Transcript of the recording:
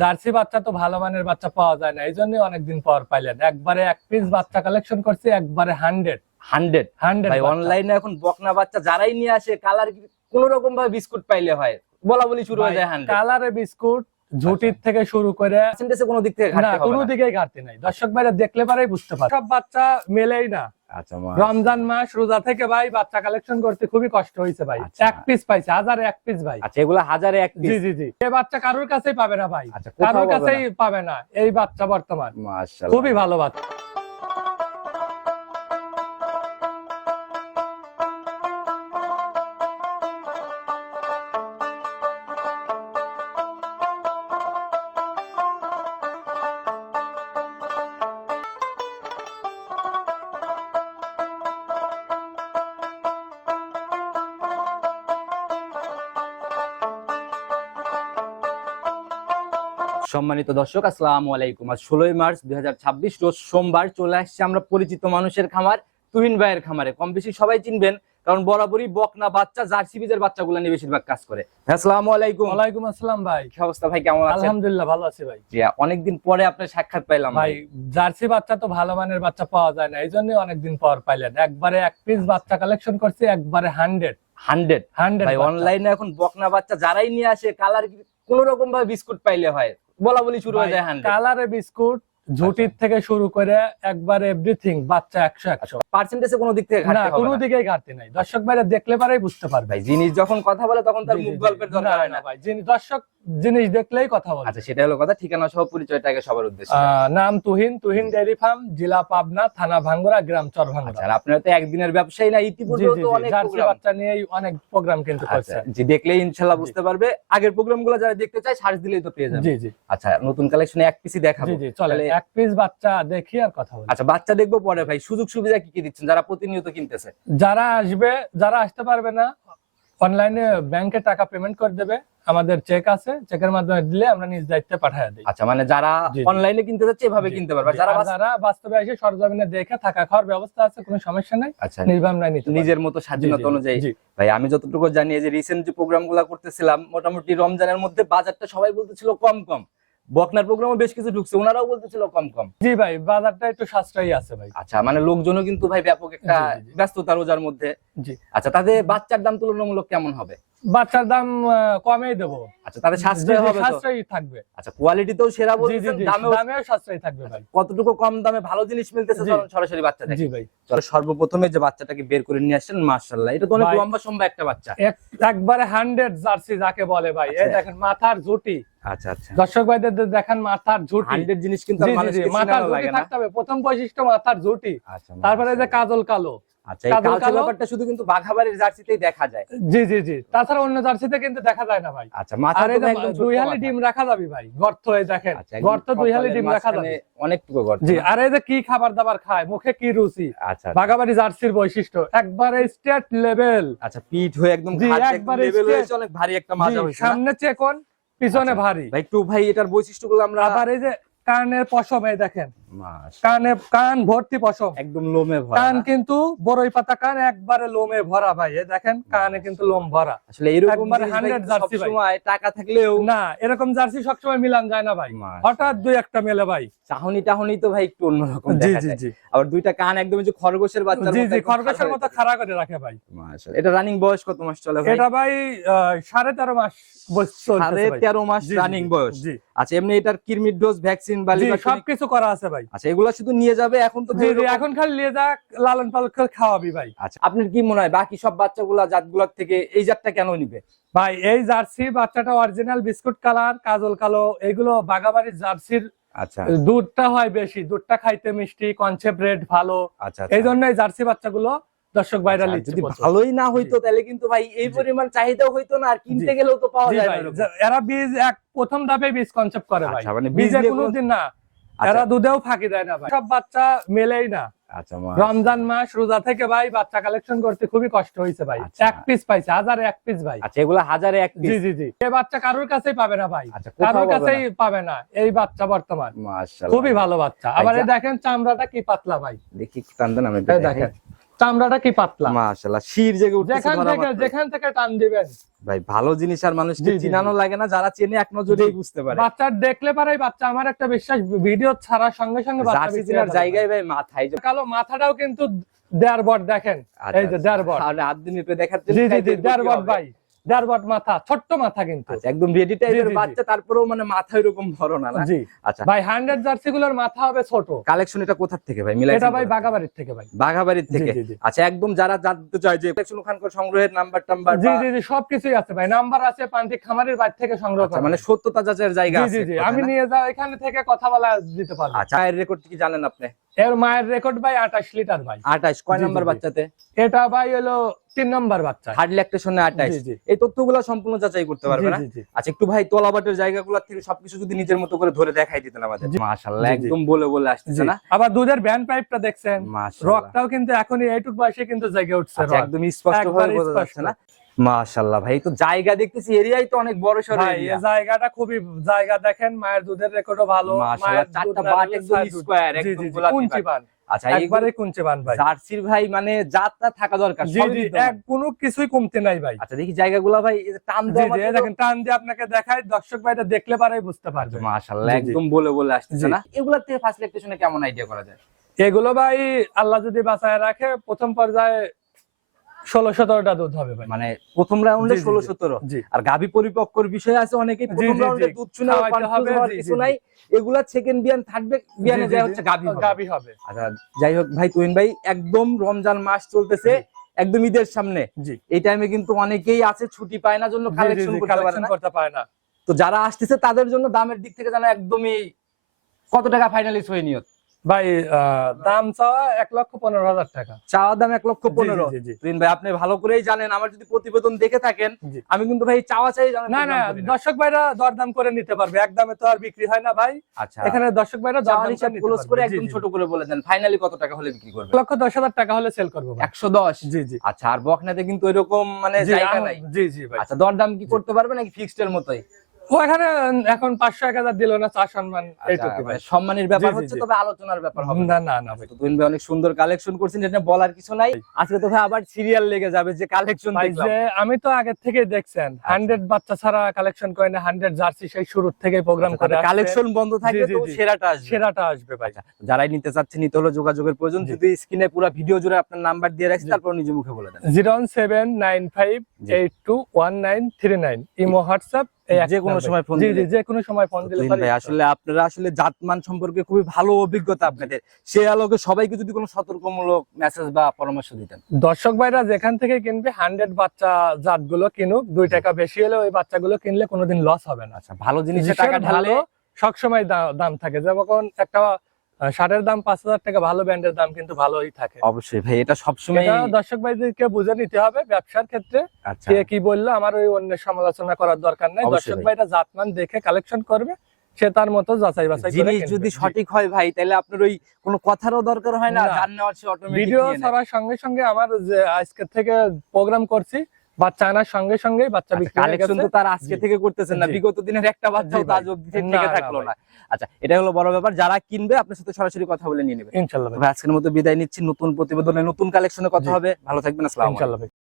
Jersey বাচ্চা তো ভালো মানের বাচ্চা পাওয়া যায় না, এই জন্য অনেকদিন পর পাইলেন। একবারে এক পিস বাচ্চা কালেকশন করছি, একবারে 100 ভাই অনলাইনে এখন বকনা বাচ্চা যারাই নিয়ে আসে কালার কোন রকম ভাবে বিস্কুট পাইলে হয়, বলা বলি শুরু হয়ে যায় 100 কালারে বিস্কুট ঝুটির থেকে শুরু করে পার্সেন্টেজে কোনো দিক থেকে না, ঘাটতি হবে কোনো না। দিকেই ঘাটতি নাই। দর্শক ভাইরা দেখলে পারেই বুঝতে পারে সব বাচ্চা মেলেই না। আচ্ছা রমজান মাস রোজা থেকে ভাই বাচ্চা কালেকশন করতে খুবই কষ্ট হয়েছে ভাই। আচ্ছা। এক পিস পাইছে, হাজারে এক পিস ভাই। আচ্ছা এগুলা হাজারে এক জি পিস। জি জি, এই বাচ্চা কারোর কাছেই পাবে না ভাই, আচ্ছা, কোথাও কারোর পাবে কাছেই পাবে না এই বাচ্চা বর্তমান। মাশাআল্লাহ খুবই ভালো বাচ্চা। সম্মানিত দর্শক আসসালামু আলাইকুম। আজ 16 মার্চ 2026 রোজ সোমবার চলে আসছে আমরা পরিচিত মানুষের খামার তুহিন ভাইয়ের খামারে। কম বেশি সবাই চিনবেন, কারণ বরাবরই বকনা বাচ্চা জার্সি বীজের বাচ্চাগুলো নিয়ে বেশিরভাগ কাজ করে। আসসালামু আলাইকুম। ওয়ালাইকুম আসসালাম ভাই, কি অবস্থা ভাই, কেমন আছেন? আলহামদুলিল্লাহ ভালো আছি ভাই। জি, অনেকদিন পরে আপনার সাক্ষাৎ পাইলাম ভাই জার্সি বাচ্চা তো ভালো মানের বাচ্চা পাওয়া যায় না, এই জন্য অনেকদিন পর পাইলেন। একবারে এক পিস বাচ্চা কালেকশন করছি, একবারে 100 ভাই অনলাইনে এখন বকনা বাচ্চা যারাই নিয়ে আসে কালার কোন রকম ভাবে বিস্কুট পাইলে হয়, বলা বলি শুরু হয়ে যায় 100 কালারে বিস্কুট ঝুটির থেকে শুরু করে একবারে এভরিথিং বাচ্চা 100 পার্সেন্টেজে কোনো দিক থেকে না, ঘাটতি হবে কোনো না। দিকেই ঘাটতি নাই। দর্শক ভাইরা দেখলে পারেই বুঝতে পারবে। ভাই জিনিস যখন কথা বলে তখন তার জি, জি, মুখ জি। গল্পের দরকার হয় না। ভাই দর্শক জিনিস দেখলেই কথা বলে। আচ্ছা সেটা হলো কথা, ঠিকানা সহ পরিচয়টা আগে সবার উদ্দেশ্যে। নাম তুহিন ডেইরি ফার্ম, জেলা পাবনা, থানা ভাঙ্গুরা, গ্রাম চরভাঙ্গুরা। আচ্ছা, আর আপনারা তো একদিনের ব্যবসায়ী না, ইতিপূর্বে তো অনেক জার্সি প্রোগ্রাম। বাচ্চা নিয়েই অনেক প্রোগ্রাম কিন্তু করছে। আচ্ছা, জি দেখলেই ইনশাআল্লাহ জি। বুঝতে পারবে। আগের প্রোগ্রামগুলো যারা দেখতে চায় সার্চ দিলেই তো পেয়ে যাবে। জি জি আচ্ছা নতুন কালেকশনে এক পিসই দেখাবো। জি জি, চলে তাহলে- এক পিস বাচ্চা দেখি আর কথা বলি। আচ্ছা বাচ্চা দেখবো পরে। ভাই সুযোগ সুবিধা কি কি দিচ্ছেন যারা প্রতিনিয়ত কিনতেছে? যারা আসবে, যারা আসতে পারবে না, অনলাইনে ব্যাংকে টাকা পেমেন্ট করে দেবে, আমাদের চেক আছে, চেকের মাধ্যমে দিলে আমরা নিজ দায়িত্বে পাঠিয়ে দিই। আচ্ছা মানে যারা জি, জি। অনলাইনে কিনতে যাচ্ছে এভাবে কিনতে পারবে, জি, যারা আর যারা বাস্তবে এসে সরজমিনে দেখে থাকা খাওয়ার ব্যবস্থা আছে, কোনো সমস্যা নাই, আচ্ছা নির্ভাবনায় নিতে পারবে। নিজের মতো স্বাধীনতা অনুযায়ী। জি। ভাই আমি যতটুকু জানি যে রিসেন্ট যে প্রোগ্রামগুলো করতেছিলাম মোটামুটি রমজানের মধ্যে বাজারটা সবাই বলতেছিল কম কম, বকনার প্রোগ্রামে বেশ কিছু ঢুকছে, ওনারাও বলতেছিল কম কম। জি ভাই, বাজারটা একটু সাশ্রয়ী আছে ভাই। আচ্ছা মানে লোকজনও কিন্তু ভাই ব্যাপক একটা জি, জি, জি। ব্যস্ততা রোজার মধ্যে। জি, আচ্ছা তাদের বাচ্চার দাম তুলনামূলক কেমন হবে? বাচ্চার দাম কমেই দেবো। আচ্ছা তাদের সাশ্রয় হবে তো? সাশ্রয়ী থাকবে। আচ্ছা কোয়ালিটিতেও সেরা জি জি বলতেছেন, জি, দামেও দামেও সাশ্রয়ী থাকবে ভাই। কতটুকু কম দামে ভালো জিনিস মিলতেছে জি। চলুন সরাসরি বাচ্চা দেখি। জি ভাই, চলো সর্বপ্রথমে যে বাচ্চাটাকে বের করে নিয়ে আসছেন, মাশাআল্লাহ এটা তো অনেক ভাই, লম্বা সম্ভব একটা বাচ্চা। একবারে 100 জার্সি যাকে বলে ভাই। এই আচ্ছা। দেখেন মাথার ঝুটি, আচ্ছা আচ্ছা দর্শক ভাইদের দেখেন মাথার ঝুটি। 100 জিনিস কিন্তু জি, জি, মানুষকে জি, মাথার চিনানো ঝুটি লাগে না। থাকতে হবে, প্রথম বৈশিষ্ট্য মাথার ঝুটি। আচ্ছা তারপরে যে মাশাআল্লাহ। কাজল কালো। আচ্ছা এই কাজল কালচার কালো। ব্যাপারটা শুধু কিন্তু বাঘাবাড়ির জার্সিতেই দেখা যায়। জি জি জি, তাছাড়া অন্য জার্সিতে কিন্তু দেখা যায় না ভাই। আচ্ছা মাথা আর তো এই যে একদম ছোট দুই হালি মাথা। ডিম রাখা যাবে ভাই, গর্ত হয়ে দেখেন, আচ্ছা, একদম গর্ত দুই হালি কপালের ডিম রাখা মাঝখানে যাবে। অনেকটুকু গর্ত। জি, আর এই যে কি খাবার দাবার খায়, মুখে কি রুচি, আচ্ছা বাগাবাড়ি জার্সির বৈশিষ্ট্য একবারে স্টেট লেভেল। আচ্ছা পিঠ হয়ে একদম জি, ঘাট একদম একবারে লেভেল straight। হয়েছে, অনেক ভারী একটা মাজা হয়েছে না? সামনে চেকন, পিছনে আচ্ছা, ভারী। ভাই একটু ভাই এটার বৈশিষ্ট্যগুলো আমরা আবার এই যে কানের পশম, এই দেখেন মাশাআল্লাহ, কান ভর্তি পশম। একদম লোমে ভরা কান না? কিন্তু বড়ই পাতা কান, একবারে লোমে ভরা ভাই। এই দেখেন কানে কিন্তু লোম ভরা। আসলে এরকম একবারে জিনিস ভাই 100 কিন্তু জার্সি ভাই। সবসময় টাকা থাকলেও না, এরকম জার্সি সবসময় মিলান যায় না ভাই, মাশাআল্লাহ। হঠাৎ দুই একটা মেলে ভাই। চাহনি টাহনি তো ভাই একটু অন্যরকম জি দেখা জি যায়। জি আবার দুইটা কান একদম যে খরগোশের বাচ্চার জি মতো জি, একদম খরগোশের খাড়া মতো হয়ে থাকে। খাড়া করে রাখে ভাই। মাশাআল্লাহ। এটা রানিং বয়স কত মাস চলে ভাই? এটা ভাই 13.5 মাস বয়স চলতেছে ভাই। 13.5 মাস জি, জি, রানিং জি, বয়স। জি আচ্ছা এমনি এটার কিরমির ডোজ ভ্যাকসিন বা জি, লিভার টনিক, সবকিছু করা আছে ভাই। আচ্ছা এগুলা শুধু নিয়ে যাবে এখন তো জি ভাই জি, ওরকম- এখন খালি নিয়ে যা লালন পালন করে খাওয়াবি ভাই। আচ্ছা আপনার কি মনে হয় বাকি সব বাচ্চাগুলা জাতগুলোর থেকে এই জাতটা কেন নিবে? ভাই এই জার্সি বাচ্চাটা অরিজিনাল বিস্কুট কালার, কাজল কালো, এগুলো বাগাবাড়ির জার্সির আচ্ছা দুধটা হয় বেশি, দুধটা খাইতে মিষ্টি, কনসেপ্ট রেট ভালো, আচ্ছা এই জন্য এই জার্সি বাচ্চাগুলো দর্শক ভাইরাল আচ্ছা, লিখছে যদি প্রচুর। ভালোই না হইতো তাহলে কিন্তু ভাই এই জি। পরিমাণ চাহিদাও হইতো না, আর কিনতে জি। গেলেও তো পাওয়া জি যায় ভাই, না এরকম। এরা বীজ প্রথম ধাপে বীজ কনসেপ্ট করে ভাই, আচ্ছা, মানে বীজ বীজে দিয়ে কোনোদিন না, আচ্ছা। এরা দুধেও ফাঁকি দেয় না ভাই। সব বাচ্চা মেলেই না। আচ্ছা রমজান মাস রোজা থেকে ভাই বাচ্চা কালেকশন করতে খুবই কষ্ট হয়েছে ভাই। আচ্ছা। এক পিস পাইছে, হাজারে এক পিস ভাই। আচ্ছা এগুলা হাজারে এক জি পিস। জি জি, এই বাচ্চা কারোর কাছেই পাবে না ভাই, আচ্ছা কোথাও কারোর পাবে কাছেই না? পাবে না এই বাচ্চা বর্তমান। মাশাআল্লাহ খুবই ভালো বাচ্চা। আবার ভাই, এই দেখেন চামড়াটা কি পাতলা ভাই, দেখি একটু টান দেন আমি এই একটু দেখেন দেখেন। চামড়াটা কি পাতলা, মাশাআল্লাহ শির জেগে উঠতেছে যেখান ধরা থেকে মাত্রই। যেখান থেকে টান দিবেন ভাই ভালো জিনিস আর মানুষকে জি, জি, চিনানো জি। লাগে না, যারা চেনে এক নজরেই বুঝতে পারে। বাচ্চা দেখলে পারাই বাচ্চা, আমার একটা বিশ্বাস, ভিডিও ছাড়ার সঙ্গে সঙ্গে বাচ্চা জার্সি বিক্রি চেনার হয়ে যাবে। জায়গায় ভাই মাথায় যে কালো মাথাটাও কিন্তু দেড় বট, দেখেন এই যে দেড় বট। আর হাত দিয়ে মেপে দেখাচ্ছেন জি জি তাই জি, দেখবো দেড় কি বট হবে। ভাই, দেড় বট মাথা, ছোট্ট মাথা কিন্তু। আচ্ছা একদম রেডি টাইপের জি, জি। বাচ্চা, তারপরেও মানে মাথা এরকম বড় না না? জি আচ্ছা ভাই, 100 জার্সি গুলোর মাথা হবে ছোট। কালেকশন এটা কোথা থেকে ভাই মিলাইছেন? এটা ভাই বাগাবাড়ির থেকে ভাই। বাঘাবাড়ির থেকে। জি, জি, জি। আচ্ছা একদম যারা জানতে চায় যে কালেকশন ওখানকার সংগ্রহের নাম্বার টাম্বার জি জি জি, সবকিছুই আছে ভাই, নাম্বার আছে, প্রান্তিক খামারের বাইরে থেকে সংগ্রহ করা। মানে সত্যতা যাচাইয়ের জায়গা জি আছে জি জি, কথা আমি না? নিয়ে যাও এখানে থেকে কথা বলা দিতে পারবো। আচ্ছা এর রেকর্ড কি জানেন আপনি? এর মায়ের রেকর্ড ভাই 28 লিটার ভাই। 28 কয় জি, জি, নাম্বার জি। বাচ্চাতে? এটা ভাই হলো 3 নম্বর বাচ্চা। হার্ড ল্যাকটেশনে 28। জি, জি। এই তথ্যগুলো সম্পূর্ণ যাচাই করতে পারবে জি, না? জি, জি। আচ্ছা একটু ভাই তলাবাটের জায়গাগুলো থেকে সবকিছু যদি নিজের মতো করে ধরে দেখাই দিতেন আমাদের। জি। মাশাআল্লাহ জি, জি। একদম বলে বলে আসতেছে জি। না? আবার দুধের ভ্যান পাইপটা দেখছেন, মাশাআল্লাহ। রকটাও কিন্তু এখনই এইটুক বয়সে কিন্তু জেগে উঠছে। আচ্ছা রক একদম স্পষ্ট ভাবে একবারে বোঝা স্পষ্ট। যাচ্ছে না? মাশাআল্লাহ ভাই তো জায়গা দেখতেছি, এরিয়াই তো অনেক বড় সড় ভাই এরিয়া। এই জায়গাটা খুবই, জায়গা দেখেন, মায়ের দুধের রেকর্ডও ভালো। মাশাআল্লাহ মায়ের চারটা দুধ বাট না একদম ছয় দুধ। স্কয়ার জি একদম জি জি, গোলাপি কুঞ্চি বাট। পান, আচ্ছা একবারে কুঞ্চি পান ভাই। জার্সির ভাই মানে জাতটা থাকা দরকার জি সবই জি, বিদ্যমান। কোনো কিছুই কমতে নাই ভাই। আচ্ছা দেখি জায়গাগুলো ভাই এই যে টান জি দেওয়া জি, এই মাত্র দেখেন টান দিয়ে আপনাকে দেখাই, দর্শক ভাইটা দেখলে পারে বুঝতে পারবে। মাশাআল্লাহ জি, জি। একদম বলে বলে আসতেছে জি। না? এগুলা থেকে ফার্স্ট ল্যাকটেশনে কেমন আইডিয়া করা যায়? এগুলো ভাই আল্লাহ যদি বাঁচায় রাখে, প্রথম পর্যায়ে 16-17টা দুধ হবে ভাই। মানে প্রথম রাউন্ডে জি, জি, জি। 16-17 জি আর গাভী পরিপক্কর বিষয় আছে অনেকেই জি, প্রথম জি, রাউন্ডে জি। দুধ শুনে খাওয়াইতে কনফিউজ হবে, হওয়ার জি, কিছু জি, জি। নাই। এগুলা সেকেন্ড বিয়ান থাকবে, বিয়ানে জি, জি, যায় জি। হচ্ছে গাভী হবে। গাভী হবে। আচ্ছা যাই হোক ভাই তুহিন ভাই একদম রমজান মাস চলতেছে, জি। একদম ঈদের সামনে। জি এই টাইমে কিন্তু অনেকেই আছে ছুটি পায় না জন্য জি, জি, কালেকশন জি, করতে পারে কালেকশন না। করতে পারে না। তো যারা আসতেছে তাদের জন্য দামের দিক থেকে জানা একদমই কত টাকা ফাইনালিস্ট হয়ে নিয়ত? ভাই দাম চাওয়া 1,15,000 টাকা। চাওয়া দাম 1,15,000। জি, জি, জি। তুহিন ভাই আপনি ভালো করেই জানেন, আমার যদি প্রতিবেদন দেখে থাকেন জি। আমি কিন্তু ভাই চাওয়া চাই জানেন না না, দর্শক ভাইরা দরদাম করে নিতে পারবে, একদমে তো আর বিক্রি হয় না ভাই। আচ্ছা এখানে দর্শক ভাইরা চাওয়ার দরদাম হিসাব করে নিতে ক্লোজ করে পারবে। জি, একদম জি, ছোট করে বলে দেন ফাইনালি কত টাকা হলে বিক্রি করবেন? 1,10,000 টাকা হলে সেল করবো ভাই। 110। জি জি আচ্ছা আর বকনাতে কিন্তু এরকম মানে জি, জায়গা নাই। জি জি ভাই। আচ্ছা দরদাম কি করতে পারবে নাকি ফিক্সড এর মতোই? ও এখানে এখন 500-1000 দিল না, চা সম্মান আচ্ছা, এইটুকু ভাই। মানে সম্মানের ব্যাপার জি, জি, হচ্ছে, জি। তবে আলোচনার ব্যাপার হবে না। না না না ভাই। তো তুহিন ভাই অনেক সুন্দর কালেকশন করছেন, এটা বলার কিছু নাই। আজকে তো ভাই আবার সিরিয়াল লেগে যাবে যে কালেকশন ভাই দেখলাম। যে আমি তো আগে থেকে দেখছেন 100 বাচ্চা ছাড়া কালেকশন করে না, 100 জার্সি সেই শুরু থেকে প্রোগ্রাম করে আসছে। কালেকশন বন্ধ থাকলে জি, তো জি। সেরাটা আসবে। সেরাটা আসবে ভাই। যারাই নিতে চাচ্ছে নিতে হলো যোগাযোগের প্রয়োজন। জি। যদি স্ক্রিনে পুরো ভিডিও জুড়ে আপনার নাম্বার দিয়ে রাখছি জি। তারপর নিজে মুখে বলে দেন। 01795821939 ইমো হোয়াটসঅ্যাপ, যে কোনো সময় ফোন জি দিলে। জি, যে কোনো সময় ফোন দিলে তুহিন পারি। ভাই আসলে আপনারা আসলে জাতমান সম্পর্কে খুবই ভালো অভিজ্ঞতা আপনাদের, সেই আলোকে সবাইকে যদি কোনো সতর্কমূলক মেসেজ বা পরামর্শ দিতেন। দর্শক ভাইরা যেখান থেকে কিনবে 100 বাচ্চা জাতগুলো কিনুক, 2 টাকা বেশি হলে ওই বাচ্চাগুলো কিনলে কোনোদিন লস হবে না। আচ্ছা ভালো জিনিসে জিনিসের টাকা ঢাললে ভালো সবসময় দাম থাকে, যেমন একটা শার্টের দাম 5,000 টাকা, ভালো ব্র্যান্ডের দাম কিন্তু ভালোই থাকে। অবশ্যই ভাই এটা সবসময়। এটা দর্শক ভাইদেরকে বুঝে নিতে হবে ব্যবসার ক্ষেত্রে। আচ্ছা কে কি বললো আমার ওই অন্যের সমালোচনা করার দরকার নাই। অবশ্যই দর্শক ভাই। ভাইরা জাতমান দেখে কালেকশন করবে, সে তার মতো যাচাই বাছাই করে জিনিস কিনবে। যদি জি। সঠিক হয় ভাই তাহলে আপনার ওই কোনো কথারও দরকার হয় না, না। জান নেওয়ার সে অটোমেটিক ভিডিও ছাড়ার সঙ্গে সঙ্গে আমার যে আজকে থেকে প্রোগ্রাম করছি, বাচ্চা আনার সঙ্গে সঙ্গেই বাচ্চা বিক্রি হয়ে কালেকশন গেছে। তো তার আজকে জি। থেকে করতেছেন না, জি। বিগত দিনের একটা বাচ্চাও জি তো ভাই। আজ অবধি না, থেকে না থাকলো ভাই। না। আচ্ছা এটাই হলো বড় ব্যাপার, যারা কিনবে আপনার সাথে সরাসরি কথা বলে নিয়ে নেবে। ইনশাল্লাহ ভাই। ভাই আজকের মতো বিদায় নিচ্ছি, নতুন প্রতিবেদনে নতুন কালেকশনে কথা জি। হবে, ভালো থাকবেন, আসসালামু আলাইকুম। ইনশাল্লাহ ভাই।